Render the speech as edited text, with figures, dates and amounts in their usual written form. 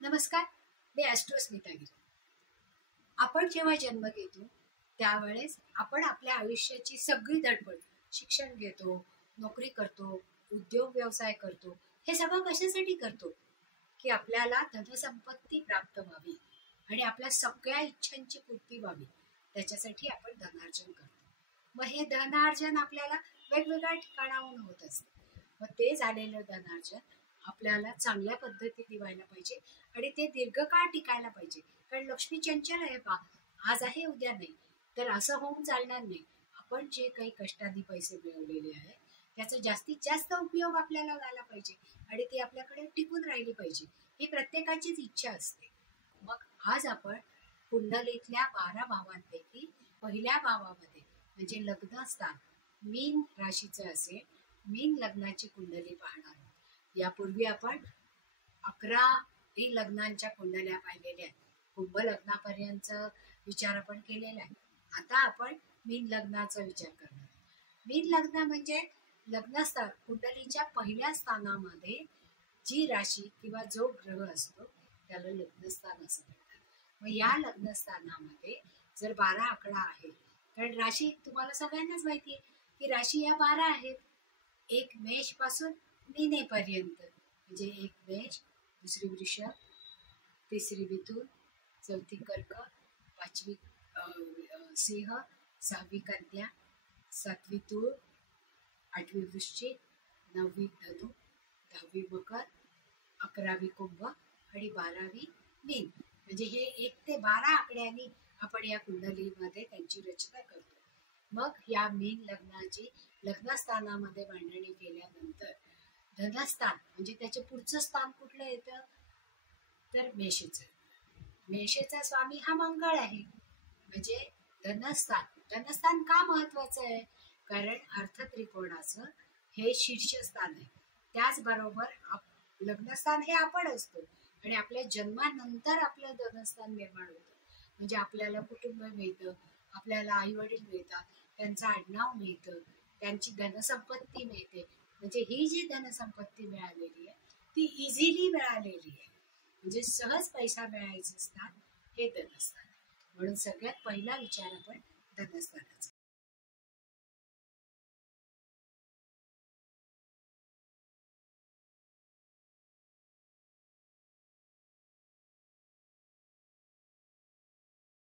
नमस्कार, मी ॲस्ट्रोस्मिता गिरी. आपण जेव्हा जन्म घेतो त्यावेळेस आपण आपल्या आयुष्याची सगळी धडपड, शिक्षण घेतो, नोकरी करतो, उद्योग व्यवसाय करतो. हे सगळं कशासाठी करतो? की आपल्याला धनसंपत्ती प्राप्त व्हावी आणि आपल्या सगळ्या इच्छांची पूर्ती व्हावी. त्याच्यासाठी आपण धनार्जन करतो. मग हे धनार्जन आपल्याला वेगवेगळ्या ठिकाणाहून होत असते. मग ते झालेलं धनार्जन आपल्याला चांगल्या पद्धतीने व्हायला पाहिजे आणि ते दीर्घकाळ टिकायला पाहिजे. कारण लक्ष्मी चंचल आहे पा, आज आहे उद्या नाही. तर असं होऊन चालणार नाही. आपण जे काही कष्टाने पैसे मिळवलेले आहे त्याचा जास्तीत जास्त उपयोग आपल्याला झाला पाहिजे आणि ती आपल्याकडे टिकून राहिली पाहिजे, ही प्रत्येकाचीच इच्छा असते. मग आज आपण कुंडलीतल्या 12 भावांपैकी पहिल्या भावामध्ये म्हणजे लग्नस्थान मीन राशीचं असेल, मीन लग्नाची कुंडली पाहणार आहोत. यापूर्वी आपण 11 लग्नांच्या कुंडल्या पाहिलेल्या आहेत. कुंभ लग्नापर्यंत विचार आपण केलेला आहे. आता आपण मीन लग्नाचा विचार करणार. मीन लग्न म्हणजे लग्नस्थान कुंडलीच्या पहिल्या स्थानामध्ये जी राशी किंवा जो ग्रह असतो त्याला लग्नस्थान असं म्हणतात. मग या लग्नस्थानामध्ये जर 12 आकडा आहे, कारण राशी तुम्हाला सगळ्यांनाच माहिती आहे की राशी या 12 आहेत. एक मेष पासून मीनेपर्यंत, म्हणजे एक मेष, दुसरी वृषभ, तिसरी मिथुन, चौथी कर्क, पाचवी सिंह, सहावी कन्या, सातवी तूळ, आठवी वृश्चिक, नववी धनु, 10वी मकर, 11वी कुंभ आणि 12वी मीन. म्हणजे हे 1 ते 12 आकड्यांनी आपण या कुंडलीमध्ये त्यांची रचना करतो. मग या मीन लग्नाची लग्नस्थानामध्ये मांडणी केल्यानंतर धनस्थान म्हणजे त्याचे पुढचं स्थान कुठलं येतं तर मेषेचं. मेषेचा स्वामी हा मंगळ आहे. म्हणजे धनस्थान. धनस्थान का महत्वाचं आहे? कारण अर्थ त्रिकोणाचं हे शीर्षस्थान आहे. त्याचबरोबर लग्नस्थान हे आपण असतो आणि आपल्या जन्मानंतर आपलं धनस्थान निर्माण होतं. म्हणजे आपल्याला कुटुंब मिळतं, आपल्याला आई वडील मिळतात, त्यांचं आडनाव मिळतं, त्यांची धनसंपत्ती मिळते. म्हणजे ही जी धनसंपत्ती मिळालेली आहे ती इझिली मिळालेली आहे. म्हणजे सहज पैसा मिळायचं स्थान हे धनस्थान आहे. म्हणून सगळ्यात पहिला विचार आपण धनस्थानाचा